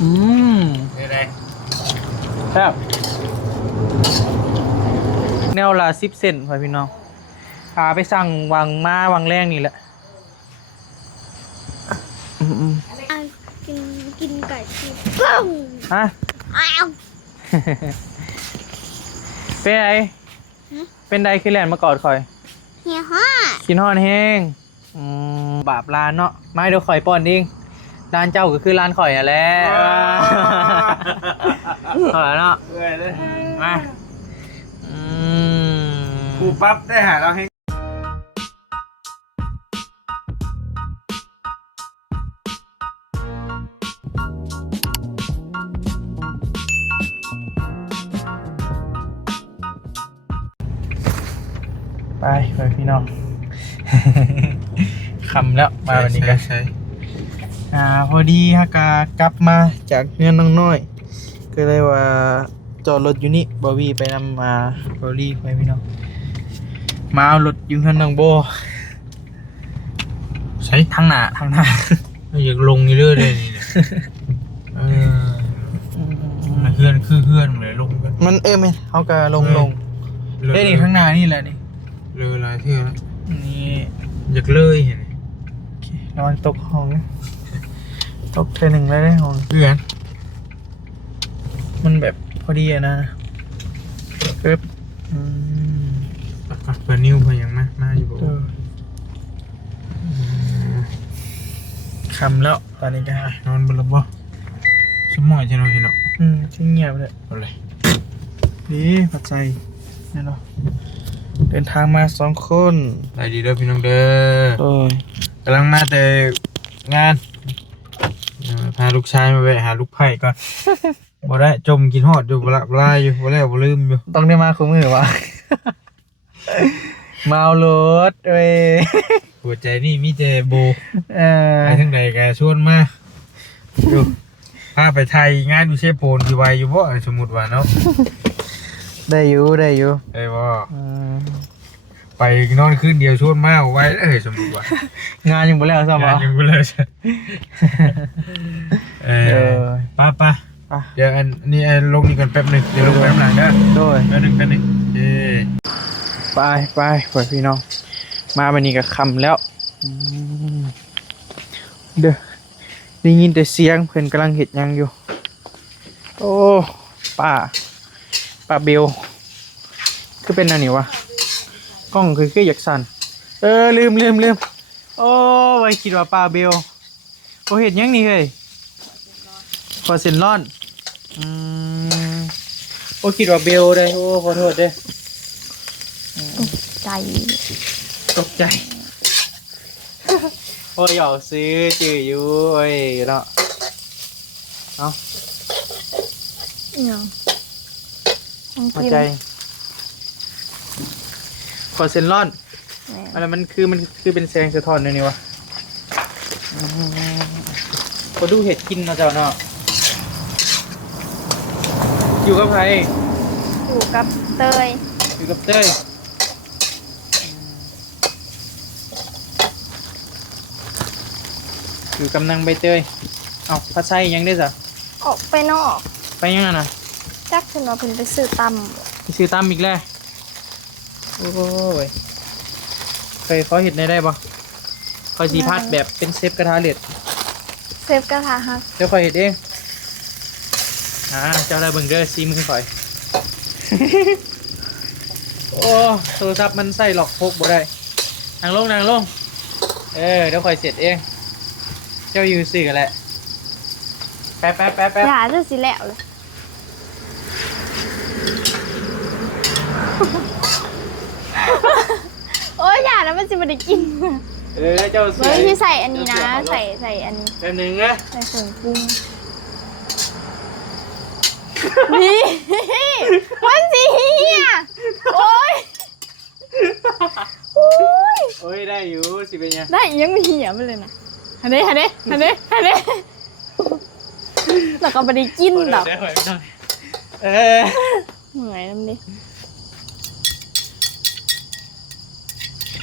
อืมนี่ไงครับแนวละ10 เซนพ่อพี่น้องไปสั่งวังมาวางแรงนี่แหละกินไก่ที่ปุ้งฮะอ้าว เป็นไงเป็นไดคือแลนมากอดคอย เฮียฮ่ากินฮอนแห้งบาปลานเนาะไม่เดี๋ยวข่อยป้อนเองร้านเจ้าก็คือร้านข่อยนั่นแหละข่อยเนาะมากูปั๊บได้หาเราให้ไปพี่น้อง คำแล้วมาวันนี้กันใช่พอดีฮะกลับมาจากเงินน้องน้อยก็เลยว่าจอดรถอยู่นี่บอวี่ไปนำมาบอวี่ไปพี่น้องมาเอารถอยู่เงินน้องโบใช้ทางหน้าอยากลงนี่เรื่อยเลยนี่เฮือนคือเฮือนเลยลงกันมันไม่เขาก็ลงได้นี่ข้างหน้านี่แหละนี่เลยอะไรเที่ยวนี่ อยากเลยเห็นระวังตกห้องตกเทหนึ่งได้ห้องเพื่อนมันแบบพอดีอะนะปึ๊บเปิดนิ้วพอยังมาอยู่บ่คำแล้วตอนนี้ก็นอนบนระบบสมองจะนอนเนาะทิ้งเงียบเลยเอาเลยดีปัจจัยนี่เนาะเดินทางมา2 คนได้ดีเด้อพี่น้องเด้อกำลังมาแต่งานพาลูกชายมาไปหาลูกไผ่ก่อนบ่ได้จมกินฮอดอยู่บ่ละอยู่บ่แล้วบ่ลืมอยู่ต้องได้มาคุ้มมือวะเมารถเว้ยหัวใจนี่มีแต่โบไปทางใดก็ชวนมาดูพาไปไทยงานอยู่เชฟโปนสิไวอยู่บ่สมมุติว่าเนาะได้อยู่ได้บ่ไปนอนคืนเดียวชวนมาไว้สมมุติว่างานยังบ่แล้วซ้ำบ่งานยังบ่แล้วป้าเดี๋ยวอันนี้ลงนี่ก่อนแป๊บนึงเดี๋ยวลงไปข้างหลังเด้อโดยแป๊บนึงไปพี่น้องมาวันนี้ก็ค่ำแล้วเด้อได้ยินแต่เสียงเพิ่นกำลังเฮ็ดหยังอยู่โอ้ป้าเบลคือเป็นอันนี้วะกล้องคืออยากสั่นลืมโอ้ไว้คิดว่าป้าเบลโอ้เฮ็ดหยังนี่เฮ้ยพอเส้นร้อนโอ้คิดว่าเบลได้โอ้ขอโทษเด้ตกใจโอ้ยอยากซื้อจืดอยู่โอ้ยเนาะพอใจขอเซนลอนอะไรมันคือเป็นแสงสะท้อนนี่วะก็ดูเห็ดกินนะเจ้าเนาะอยู่กับใครอยู่กับเตยอยู่กำนังใบเตยเอาพัดไส้ยังได้จ้ะออกไปนอกไปยังนะจักคุณว่าเพิ่นไปซื้อตำอีกแล้วโอ้ยเคยเขาเห็ดได้ปะคอยสีพัดแบบเป็นเซฟกระทะเหล็กฮักเดี๋ยวคอยเห็ดเองเจ้าอะไรเบิ่งเด้อซีมือคอยโอ้โทรศัพท์มันใส่หลอกพกบ่ได้นางลงเดี๋ยวคอยเสร็จเองเจ้าอยู่สื่อแหละแป๊บอย่าจะสิแล้วเลยโอ้ยอย่านะมันจะไม่ได้กินเจ้าเสือที่ใส่อันนี้นะใส่อันนี้แป๊บนึงนะใส่ผงปรุงนี่มันสีเหี้ยโอ้ยได้อยู่สิเป็นยังได้ยังมีเหี้ยมาเลยนะฮันเด้แล้วก็ไม่ได้กินหรอกเหนื่อยน้ำดิ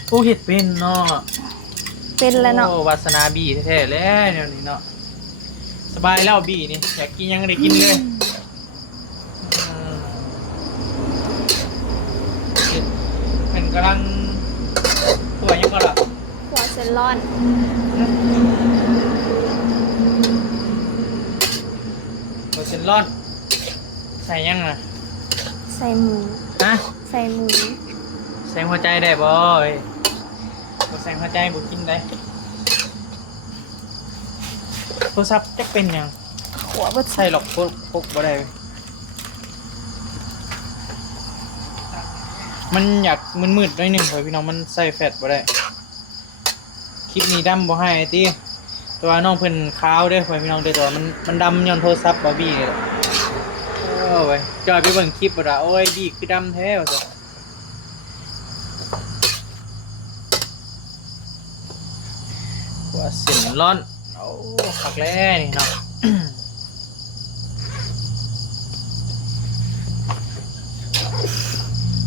ผู้เห็ดเป็นเนาะ เป็นแล้วเนาะวาสนาบีแท้ๆแล้วเนี่ยนี่เนาะ สบายแล้วบี้นี่อยากกินยังได้กินเลยเป็นกำลังตัวยังก็ล่ะ หัวเซลลอน ตัวเซนลอนใส่ยังน่ะ ใส่หมู ฮะ ใส่หมู ใส่หัวใจได้บ่เอ้ยบ่ใส่หัวใจบ่กินได้โทรศัพท์จักเป็นหยัง หัวบด ใส่หรอกพกบ่ได้เว้ยมันอยากมืดๆหน่อยหนึงเว้ยพี่น้องมันใส่แฟลชบ่ได้คลิปนี้ดำบ่ให้ไอ้ติตัวน้องเพิ่นขาวเด้อเว้ยพี่น้องเด้อตัวมันดำย้อนโทรศัพท์บ่บี้นี่แหละโอ้ยจอยไปเบิ่งคลิปบ่ล่ะโอ้ยบี้คือดำแท้ว่าซั่นว่าเส้นร้อนโอ้คักแล้นี่เนาะ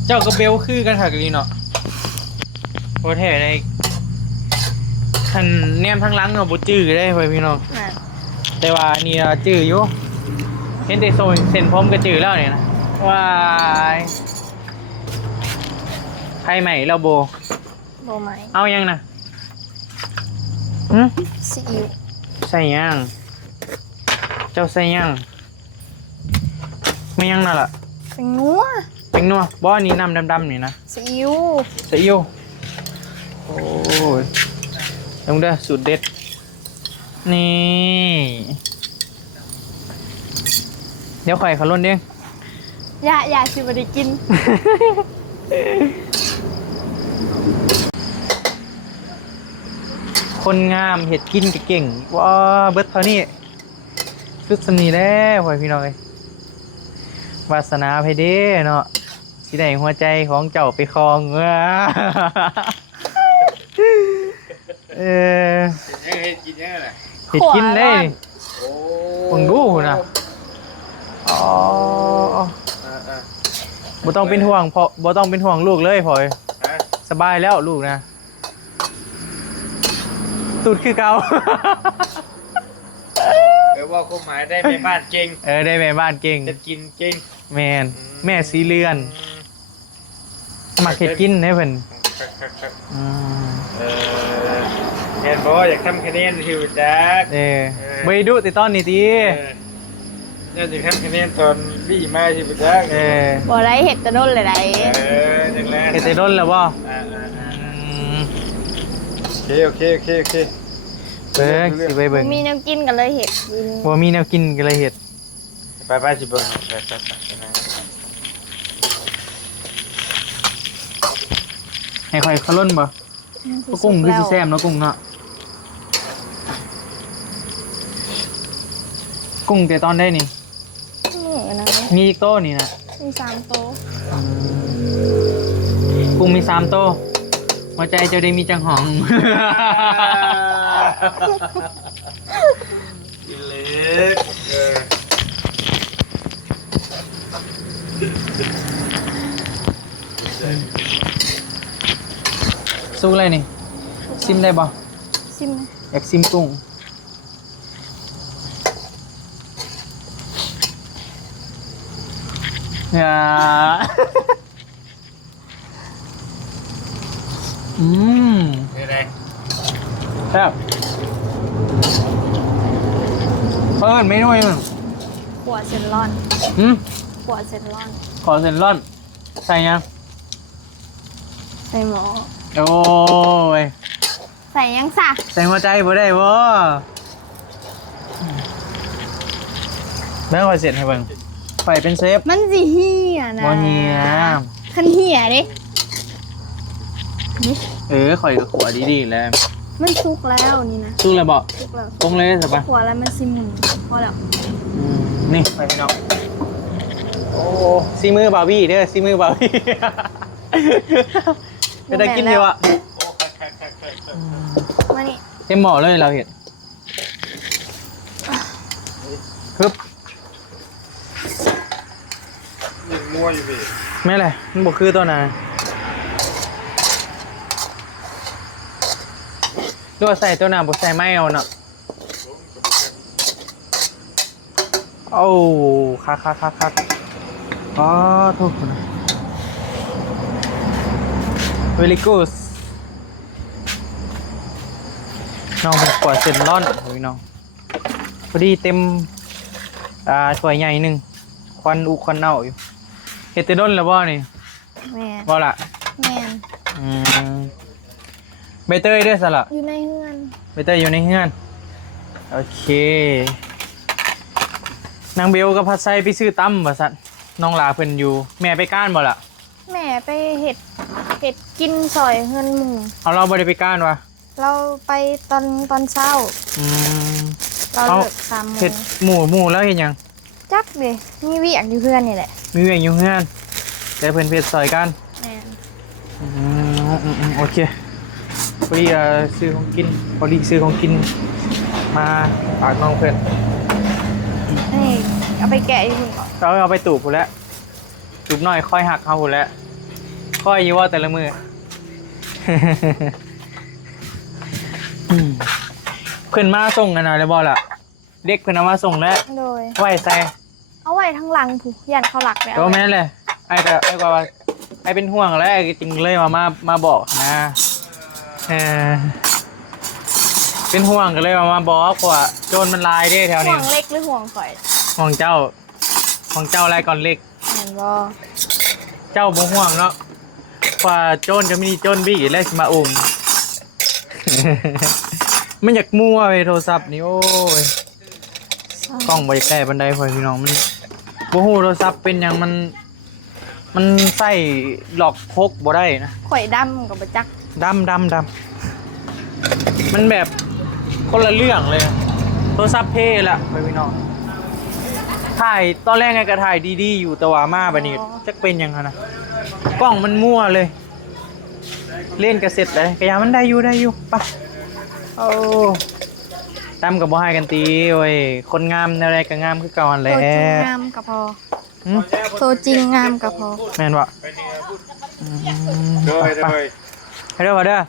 เจ้ากับเบลคือกันคักลีเนาะโคตรแท้เลยคันแนมทั้งหลังเนาะบ่จื้อได้เว้ยพี่น้อง น่ะ แต่ว่านี่เราจื้ออยู่เห็นแต่โซนเส้นผมก็จื้อแล้วเนี่ยนะว้ายไผใหม่เราโบ โบไหม เอายังนะหึ ซีอิ๊ว ใส่ยังเจ้าใส่ยังไม่ยังน่ะล่ะ เป็นงัว เป็นนัวบ่อันนี้น้ำดำๆนี่นะ ซีอิ๊ว ใส่อิ๊วโอ้ยลงเด้อสูตรเด็ดนี่เดี๋ยวไข่เขาล้นเด้ง อย่าชิบได้กิน คนงามเห็ดกินก็เก่งว้าเบิดเท่านี้ชุดสำนีแล้วพ่อพี่น้องเอ้ยวาสนาไผเด้เนาะสิได้หัวใจของเจ้าไปครองว้าเออ เฮ็ดกินยังไง เห็ดกินได้ โอ้ ผมดูนะอ๋อบ่ต้องเป็นห่วงพ่อบ่ต้องเป็นห่วงลูกเลยพ่อย ฮะ สบายแล้วลูกนะตูดคือเก่า แปลว่าความหมายได้แม่บ้านเก่ง ได้แม่บ้านเก่ง เฮ็ดกินเก่ง แม่นแม่สีเลือนมักเห็ดกินให้เพิ่นอืม เห็นบ่อยากทำคะแนนหิวจัก บ่ได้ดุแต่ตอนนี้ติ อยากจะทำคะแนนตอนพี่มาหิวจัก บ่ได้เห็ดกระโดนเลยได้ จังแล้ เฮ็ดแต่ด้นแล้วบ่ โอเค เบิ่งสิไปเบิ่ง มีแนวกินกันเลยเห็ดกิน บ่มีแนวกินก็เลยเฮ็ด ไปสิเบิ่งไป ให้ข่อยเขาล้นบ่กุ้งคือสิแซ่บเนาะกุ้งเนาะกุ้งแต่ตอนได้นี่ นี่นะ มีอีกโต้นี่นะ มี3โตว กุ้งมี3โต้หัวใจเจ้าได้มีจังหอง กินเล็กสู้อะไรนี่ซิมได้บ่ ซิมนะ อยากซิมกุ้งอย่า นี่ไง ครับเพิ่นไม่นุ่ยมึง หัวเซลลอน หัวเซลลอน ขอเส้นร่อนใส่ยัง ใส่หมอ โอ้ย ใส่ยังซะ ใส่หัวใจบ่ได้บ่แม่ขอเสร็จให้เบิ่งไฟเป็นเซฟ มันสิเหี่ยนะ บ่เฮีย คันเหี่ยเด้นี่ ข่อยก็ขวดีๆแล้ว มันสุกแล้วนี่นะ สู้เลยบ่ สุกแล้ว ตรงเลยสิปะ หัวแล้วมันสิหมุนพอแล้ว นี่ไปพี่น้องโอ้ซีมือบาร์บี้เด้อซีมือบาร์บี้ จะได้กินเดียวอ่ะ มานี่ เต็มหม้อเลยเราเห็นฮึบ ยิงมั่วอยู่พี่ ไม่เลยมันบอกคือตัวไหนหรือว่าใส่ตัวหนาบใส่ไม่เอาเนาะ โอ้คักอ๋อถูกนะ very good น้องเป็นขวดเซนล่อนโอ้ยน้องพอดีเต็มถ้วยใหญ่หนึ่งควันอุควันเน่าอยู่เฮ็ดแต่ด้นแล้วบ่นี่ แม่น บ่ล่ะ แม่น อืมใบเตยด้วยสละ อยู่ในเฮือน ใบเตยอยู่ในเฮือนโอเคนางเบลกับพัดไซไปซื้อตั้มบ่สัตว์น้องหลาเพิ่นอยู่แม่ไปก้านบ่ล่ะ แม่ไปเห็ดกินซอยเฮือนหมู่ เอาเราบ่ได้ไปก้านวะ เราไปตอนเช้า อืม เรา เอา เลิก3 โม เฮ็ด ง หมู่แล้วเฮ็ดหยัง จักดิมีเวียกอยู่เพื่อนนี่แหละ มีเวียงอยู่เฮือนแต่เพิ่นเพชรซอยกัน แม่น โอเคพอดีซื้อของกินพอดีซื้อของกินมาฝากน้องเพิ่น นี่เอาไปแกะอยู่พุ่นก่อน เอาไปตูบพู้นแล้วตูบหน่อยค่อยหักเฮาพู้นแล้วค่อยอยู่ว่าแต่ละมือ เพิ่นมาส่งกันนะเลยบ่ล่ะเด็กเพิ่นเอามาส่งแล้ว โดย ไว้ใส่ เอาไว้ทั้งหลังผู้ยันเขาหลักแล้ว ก็แม่นเลยไอ้ก็ว่าไอ้เป็นห่วงแล้วไอ้จริงเลยมาบอกนะเออเป็นห่วงกันเลยมาบอกว่าโจรมันลายเด้แถว ห่ นี้ วงเล็กหรือห่วงข่อย ห่วงเจ้าอะไรก่อนเล็ก เห็นบ่ เจ้าบ่ห่วงเนาะกว่าโจรก็มีโจรบี้แล้วสิมาอุ้ม มันอยากมั่วไปโทรศัพท์นี่โอ้ยกล้องบ่อยากได้บันไดพ่อพี่น้องมันบ่ฮู้โทรศัพท์เป็นหยังมันใส่หลอกพกบ่ได้นะ ข่อยดำกับประจัก ดำมันแบบคนละเรื่องเลยโทรศัพท์เพ่ละพ่อพี่น้องถ่ายตอนแรกไงก็ถ่ายดีๆอยู่แต่ว่ามาบัดนี้จักเป็นหยังไงนะกล้องมันมั่วเลย เล่นกระเสร็จเลยกระยามันได้อยู่ปะโอ้ตามกับบ่ให้กันตีโอ้ยคนงามอะไรก็งามคือเก่าหั่นแห โต ละ จริงงามกับพอ หึ โตจริงงามกับพอ แม่นวะ โดย ให้เด้อมาเด้อ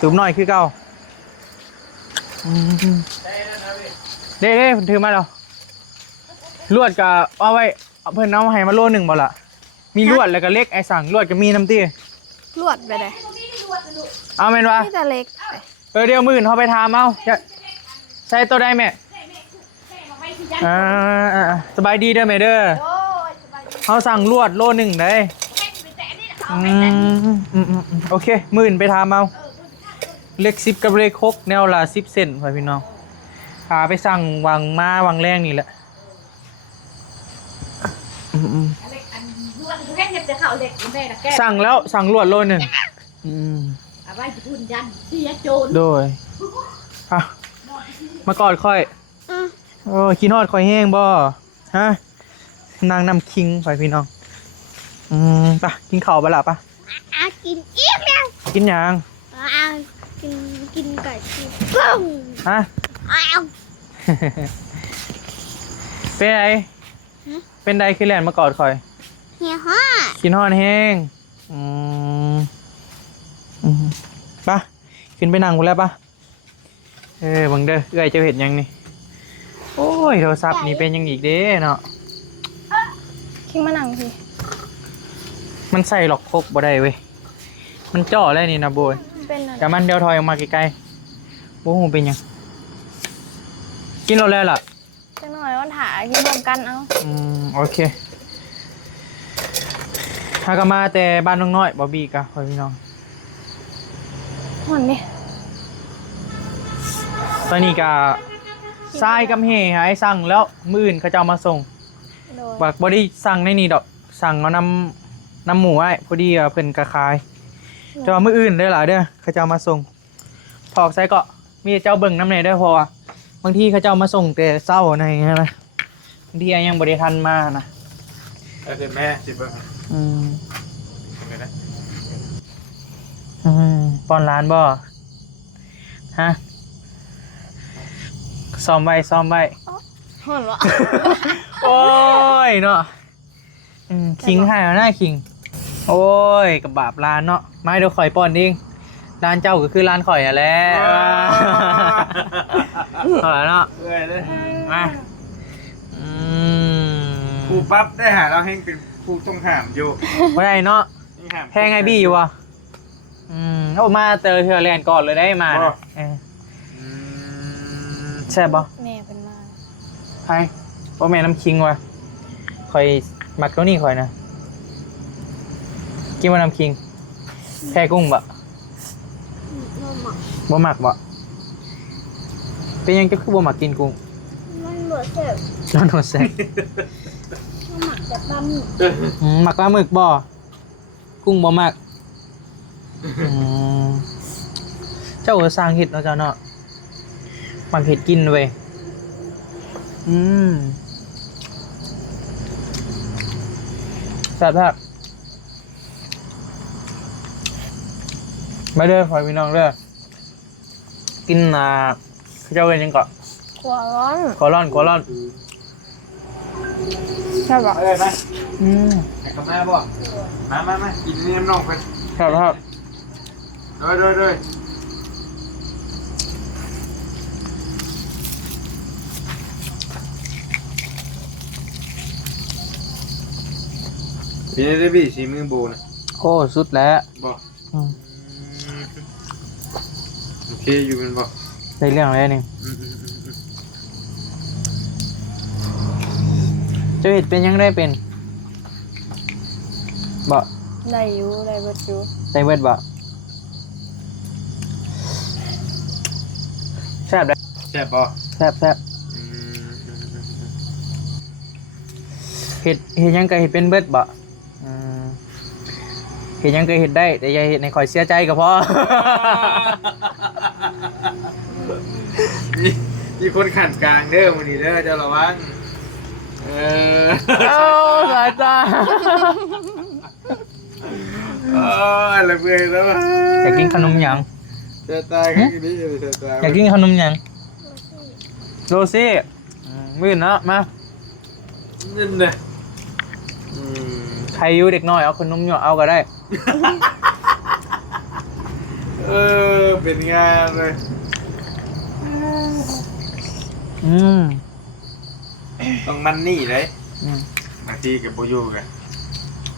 ตูบหน่อยคือเก่าเด้ผมถือมาแล้วลวดก็เอาไว้เพิ่นเอาให้มาโลนึงบ่ล่ะมีลวดแล้วก็เล็กไอ้สั่งลวดก็มีน้ำตี้ ลวดไปเลย เอาแม่นวะ นี่แต่เล็ก เดี๋ยวมื่นเขาไปทามเอาใช้ตัวได้แม่สบายดีเด้อแม่เด้อเขาสั่งลวดโลนึงได้โอเคมื่นไปทามเอาเล็ก10กับเล็ก6แนวละ10 เซนไปพี่น้องไปสั่งวางแรงนี่แหละสั่งแล้วสั่งลวดโลนึงโดยมากอดค่อยโอ้กินฮอดค่อยแห้งบ่ฮะนางนำคิงไปพี่น้องปะกินข้าวปะล่ะปะ กินอิ่มยัง กินหยัง กินไก่กินปุ้ง ฮะ เป็นไงเป็นไดคือแลนมากอดค่อย เฮียฮ่า กินฮอดแห้งปะขึ้นไปนั่งกูแล้วปะบังเด้อเอ้ยเจ้าเห็นยังนี่โอ้ยโทรศัพท์นี่เป็นยังอีกเด้เนาะ คิงมานั่งสิ มันใส่หลอกคกบ่ได้เว้ยมันจ่อแล้วนี่นะโบย เป็นอะไร กับมันเดียวถอยออกมาไกลๆโอ้โหเป็นยังกินเราแล้วล่ะ จังหน่อยวันถ่ายกินรวมกันเอา โอเคถ้าก็มาแต่บ้านน้องน้อยบอบบี้กะพ่อพี่น้อง หอนดิ ตอนนี้ก็ทรายกับเฮหายสั่งแล้วมื้ออื่นเขาจะเอามาส่ง โดย บักบ่ได้สั่งในนี่ดอกสั่งเอาน้ำหมูไว้พอดีเพิ่นก็ขายแต่ว่ามื้ออื่นเด้อล่ะเด้อเขาจะเอามาส่งพอกใส่ก็มีเจ้าเบิ่งน้ำในได้อพอบางทีเขาจะเอามาส่งแต่เช้าในใช่ไหมบางทียังบ่ได้ทันมานะ แล้วแต่แม่สิเบิ่ง ปอนร้านบ่ฮะซ้อมไว้ หอนวะ โอ้ยเนาะคิงให้เอาหน้าคิงโอ้ยกับบาปร้านเนาะไม่เดี๋ยวข่อยป้อนเองร้านเจ้าก็คือร้านข่อยนั่นแหละเอาล่ะเนาะ เอ้ยเลย มา ปูปั๊บได้หาเราให้เป็นผู้ต้องห้ามอยู่ บ่ได้เนาะ นี่ห้าม แพงไงบี้อยู่วะเอามาเจอเธอแลนก่อนเลยได้มานะอืม แซ่บบ่ แม่เป็นมา ไพ่พ่อแม่น้ำคิงวะคอยมักตัวนี้คอยนะกินว่าน้ำคิงแพ้กุ้งบ่บ่มักบ่เป็นยังจะคือบ่มักกินกุ้ง มันเหลือเจ็บ นอนหัวแซก หมักแต่ปลาหมึก มักปลาหมึกบ่กุ้งบ่มักเจ้าก็สร้างเห็ดเนาะเจ้าเนาะมักเห็ดกินเว้ยแซ่บมาเด้อขอพี่น้องเด้อกินเจ้าเวนยังเกาะ หัวร้อน ขอร่อน ใช่ปะ เอาเลยไหมให้เขามาบ่มากินนี่น้ำน่องไป ครับ ด้วยพี่ได้พี่สีมือโบนะ โอ้สุดแล้ว บ่โอเคอยู่เป็นบ่ ได้เรื่องอะไรนี่เจ้าเห็ดเป็นยังได้เป็นบ่ ได้อยู่ได้เบิดอยู่ ได้เบิดบ่แซ่บได้ แซ่บบ่ แซ่บเห็ดยังก็เห็ดเป็นเบิดบ่เห็ดยังก็เห็ดได้แต่อย่าเห็ดในคอยเสียใจก็พอ มีคนขันกลางเด้อมื้อนี้เด้อเจ้าระวังเอาสายตา ละเบื่อแล้ว อยากกินขนมหยัง เจ้าตายกันนี้เจ้าตาย อยากกินขนมหยังโรซี่มื้อเนาะมา นั่นน่ะ ใครอยู่เด็กน้อยเอาขนมหยอเอาก็ได้ เป็นงานเลยต้องมันนี่เลยบางทีกับโบยูกัน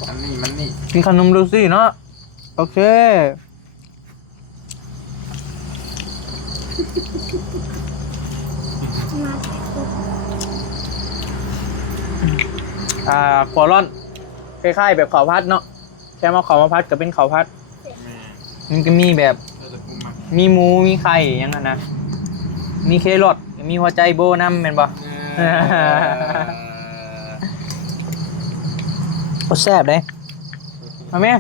มันนี่ กินขนมโรซี่เนาะโอเคกัวร่อนคล้ายๆแบบข้าวผัดเนาะแค่มาข้าวมาผัดก็เป็นข้าวผัดมันก็มีแบบมีหมูมีไข่อย่างนั้นนะมีเครอทมีหัวใจโบน้ำเป็นบ่โคตรแซ่บเลยมาแม่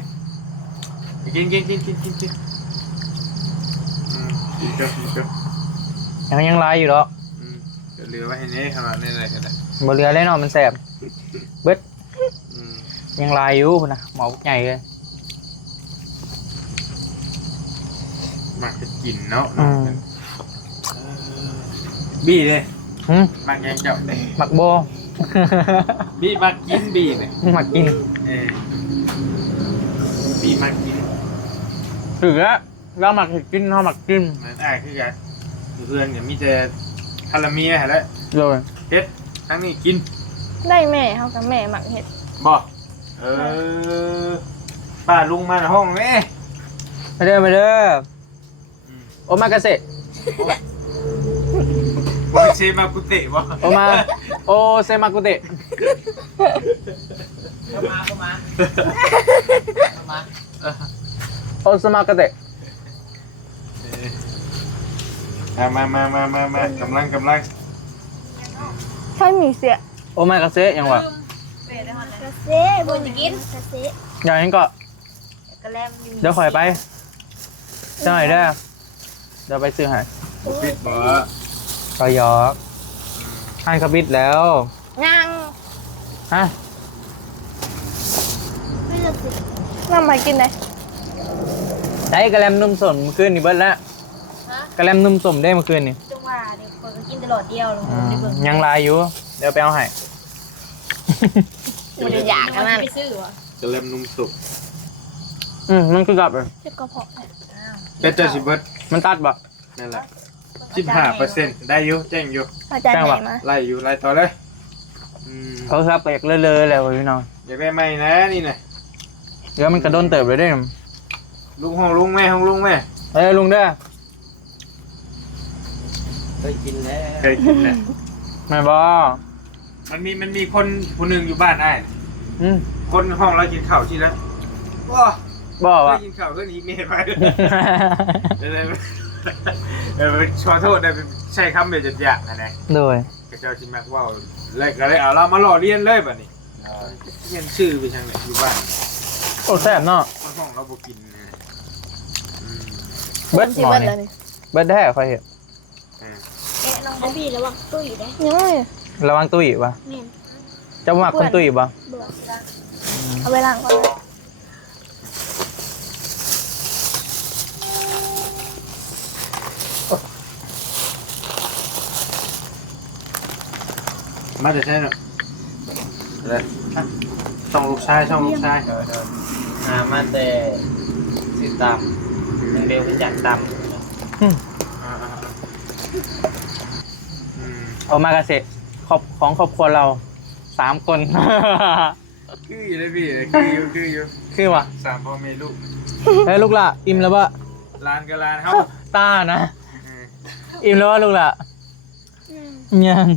กินยังลายอยู่หรอ เหลือไว้ให้นี้ขนาดนี้เลยก็ได้ บ่เหลือแล้วเนาะมันแซ่บเบิดยังลายอยู่นะหมอใหญ่เลย มักจะกินเนาะบี้เลยมักยังเจ้าเลย หมักโบ บี้มักกินบี้เนี่ย หมักกิน บี้มักกิน ถือแล้วเราหมักกินเราหมักกิน เหมือนคือกันเพื่อนเนี่ยมีแต่คาราเมียแล้ว เลย เฮ็ดทั้งนี้กิน ได้แม่เขากับแม่หมักเห็ด บ่ป้าลุงมาในห้องแม่ มาเด้อโอมากาเสะ บ่เชมากุเตะบ่ โอเซมากุเตะโอเซมากาเตะมากำลัง ใช่มีเสีย โอมากาเสะยังวะ กระเซ่บนกินกระเซ่ อย่างนี้ก็ กระแลม เดี๋ยวข่อยไปจะหน่อยได้เดี๋ยวไปซื้อให้ ปิดบ่ ก็ยอกให้เขาบิดแล้ว ยัง ฮะ ไม่จะสิน้ำมากินเลย ใช้กระแลมนุ่มสมเมื่อคืนนี่เบิดแล้วกระแลมนุ่มสมได้เมื่อคืนนี่ จังหวะเดี๋ยวคนก็กินตลอดเดียวเลย ยังลายอยู่เดี๋ยวไปเอาให้ มันจะอยากขนาดไปซื้อวะ จะเริ่มนุ่มสุก มันคือกลับเลย เจ็บกระเพาะ เป็นเจ้าสิเบิด มันตัดบ่ นั่นแหละ15%ได้อยู่แจ้งอยู่ อาจารย์ไหนมา ไล่อยู่ไล่ต่อเลย เขาครับก็อยากเลอะๆแล้วพี่น้อง อย่าไปใหม่นะนี่น่ะ เดี๋ยวมันกระโดนเติบเลยได้ ลุงห้องลุงแม่ห้องลุงแม่ ลุงเด้อ เคยกินแหละ แม่บอ มันมีคนคนหนึ่งอยู่บ้านไอ้ อืม คนห้องเรากินข้าวที่แล้วว้า บอ ไม่ วะ กินข้าวก็หนีเมียไปขอโทษได้ใช้คำเดียวจะยากนะเนี่ย โดย กระเจ้าชิมักว่าเลยก็เลยเอาเรามาหล่อเลียนเลยแบบนี้เรียนชื่อไปทางไหนอยู่บ้าน โอ้แซ่บเนาะ คนห้องเราบ่กิน เบิด สิ หมอ เบิด นี่ แล้วนี่ เบิดได้คอยเห็น น้องบอบบี้ระวังตุ้ยได้ ยังไง ระวังตุ้ยปะ แม่น จะหมักคนตุ้ยปะ เบื่อละ เอาไปล้างก่อนนะ มาจะใช่เนาะเลยช่องลูกชายช่องลูกชาย มาแต่สิตำมันเบลเป็นจากต เอามากระเสะของครอบครัวเรา3 คน คืออยู่เลยพี่คืออยู่ คือวะ 3พ่อแม่ลูก เฮ้ยลูกละอิ่มแล้วปะ ลานกับลานเฮา ตานะอิ่มแล้วปะลูกละยัง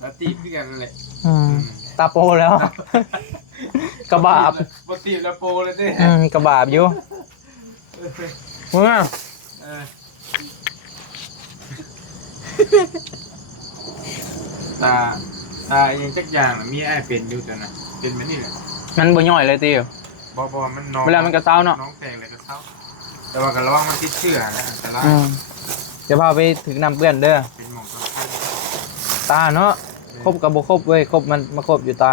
แล้วตีพี่กันนั่นแหละ ตาโปแล้ว กระบาบ บ่ตีแล้วโปเลยเด้ กระบาบอยู่มึงอ่ะ ตายังจักอย่างมีไอ้เป็นอยู่แต่นะเป็นแบบนี้แหละ มันบ่ย่อยเลยติว บ่มันน้อง เวลามันกระเซ้าเนาะ น้องแตงเลยกระเซ้าแต่ว่าก็ระวังมันติดเชื้อนะอันตราย เดี๋ยวพาไปถึงน้ำเปื้อนเด้อ เป็นหมองสำคัญ ตาเนาะครบกับบ่ครบเว้ยครบมันมาครบอยู่ตา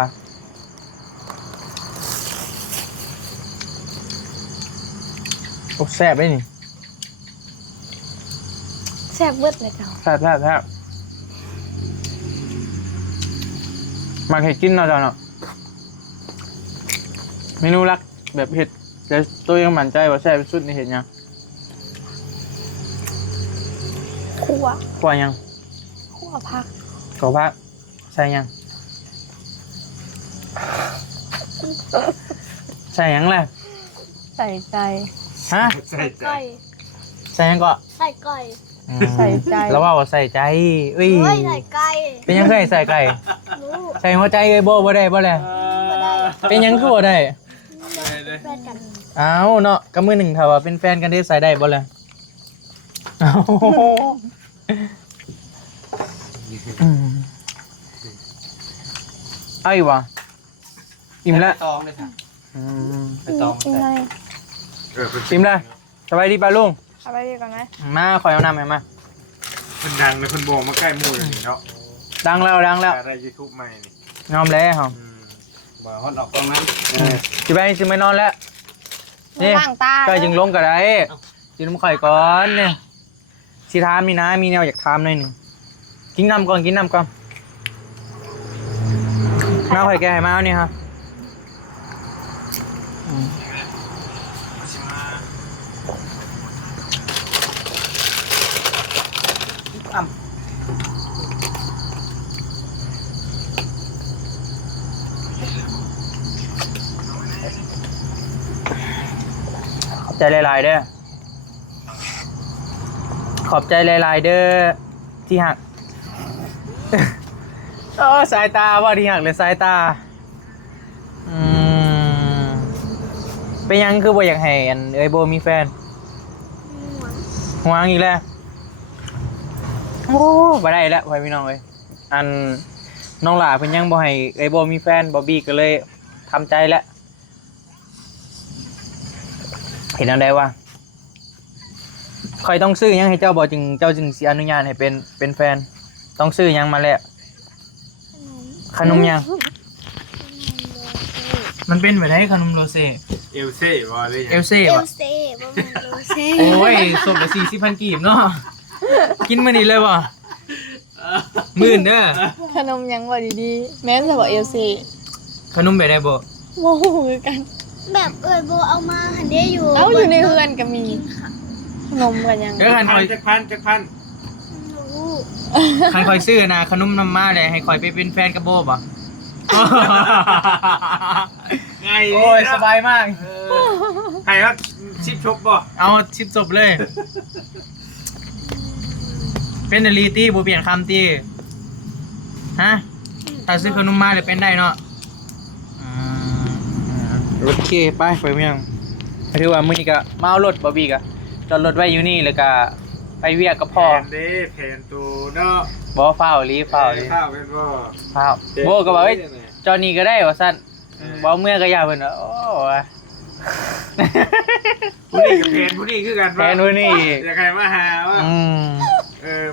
โอ้แซ่บเลยนี่ แซ่บเบิดเลยเจ้า แซ่บมาให้กินเนาะเจ้าเนาะเมนูรักแบบเห็ดแต่ตัวยังมั่นใจว่าแซ่บที่สุดในเห็ดยัง คั่ว กว่ายัง คั่วผัก ขอพักใส่ยังใส่ยังแหละ ใส่ใจ ฮะ ใส่ใจ ก้อย ใส่ยังก็ ใส่ก้อย ใส่ใจ แล้วว่าใส่ใจอุ้ย เฮ้ยใส่ไก่ เป็นยังเคยใส่ไก่ รู้ ใส่หัวใจเลยบ่ได้บ่เลย ก็ได้ เป็นยังคือบ่ได้ แฟนกัน อ้าวเนาะก็มือหนึ่งถ้าว่าเป็นแฟนกันได้ใส่ได้บ่เลยอ้าวไอ้วะอิ่มแล้ว ตองเลยค่ะ ไปตอง ยังไง อิ่มแล้วสบายดีป่ะลุง เอาไปดีก่อนไหม มาคอยเอาน้ำให้มา คนดังเลยคนโบมาใกล้หมู่อย่างนี้เนาะ ดังแล้ว อะไร YouTube ใหม่นี่ งอมแล้วครับ บ่ฮอดออกตรงนั้น สิไปสิไม่นอนแล้ว นี่ ล้างตา ก็ยังลงก็ได้กินน้ำข่อยก่อนเนี่ยสิถามมีนะมีแนวอยากถามหน่อยหนึ่งกินน้ำก่อนมาข่อยแกให้มาเอานี่ครับขอบใจหลายๆเด้อขอบใจหลายๆเด้อที่หัก สายตาว่าที่หักเลยสายตาเป็นยังคือบ่อยากให้อันเอ้ยโบมีแฟนหวงอีกแล้วโอ้บ่ได้แล้วไว้พี่น้องเอ้ยอันน้องหล่าเพิ่นยังบ่ให้เอ้ยโบมีแฟนบอบบี้ก็เลยทำใจแล้วเห็นอันใดวะคอยต้องซื้อยังให้เจ้าบ่จึงเจ้าจึงสิอนุญาตให้เป็นแฟนต้องซื้อยังมาแล้วขนมยังมันเป็นแบบไหนขนมโรเซ่ เอลเซ่บ่เลย เอลเซ่ เอล วะ เซ่บ่แม่นเอลเซ่ โอ้ยสมละ40,000กีบเนาะกินมื้อนี้เลยวะมื่นเด้อ ขนมยังบ่ดีๆแม่นจะบอกเอลซี ขนมแบบใดบ่ โมโหคือกัน แบบโบเอามาหันได้อยู่ เอ้าอยู่ในเฮือนก็มีขนมกันยัง เด้อคันคอย จักพัน รู้ คันคอยซื้อนะขนมนำมาเลยให้คอยไปเป็นแฟนกับโบบ่ ง่าย โอ้ยสบายมาก ให้ครับชิปชกบ่ เอาชิปจบเลย เป็นเดลีตี้บูเปลี่ยนคำตีฮะถ้าซื้อขนมมาเลยเป็นได้เนาะโอเคไปเมียงถือว่ามื้อนี้ก็มาเอารถบอบบี้ก็จอดรถไว้อยู่นี่แล้วก็ไปเวียกกับพ่อ แผนเด้แผนตัวเนาะ บ่ฟ้าวลีฟ้าวลี ข้าวเป็นบ่ ฟ้าวโบก็บอกว่าจอนี่ก็ได้ว่าซั่นบ่เมื่อก็อย่าเพิ่นว่าโอ้ว่ะ ผู้นี้กับแผนผู้นี้คือกัน แผนผู้นี้ อยากใครมาหาว่า อืม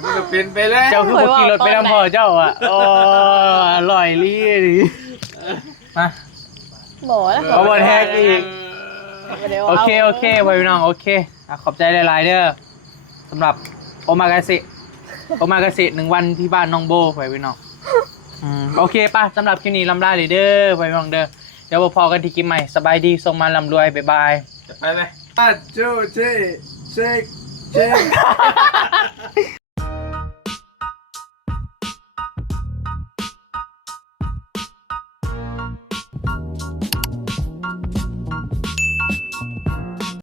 มันก็เป็นไปแล้ว เจ้าคือบ่ขี่รถไปนำพ่อเจ้าอ่ะโอ้อร่อยลีดิมา บอกแล้ว เอาบอลแฮกอีก โอเคพ่อพี่น้องโอเคขอบใจหลายๆเด้อสำหรับโอมากาเสะ1 วันที่บ้านน้องโบพ่อพี่น้องโอเคป่ะสำหรับคลิปนี้ลำลาเลยเด้อพ่อพี่น้องเด้อเดี๋ยวพอกันที่คลิปใหม่สบายดีส่งมาลำรวยบ๊ายบาย จะไปเลยจูเช่